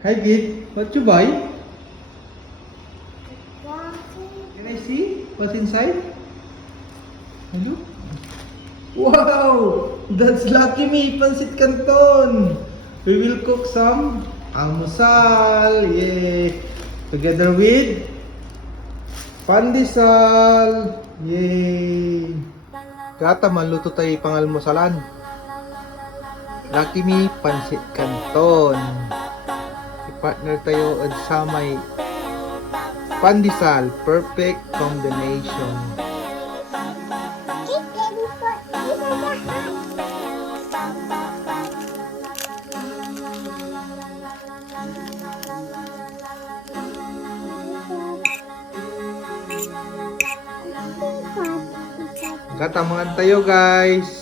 Hi, kid. What you buy? Can I see what's inside? Hello? Wow! That's Lucky Me Pancit Canton. We will cook some almusal. Yay! Together with pandesal. Yay! Kata maluto tayo pangalmusalan. Lucky Me Pancit Canton. I-partner tayo at sa may pandesal. Perfect combination. Katamangan tayo guys.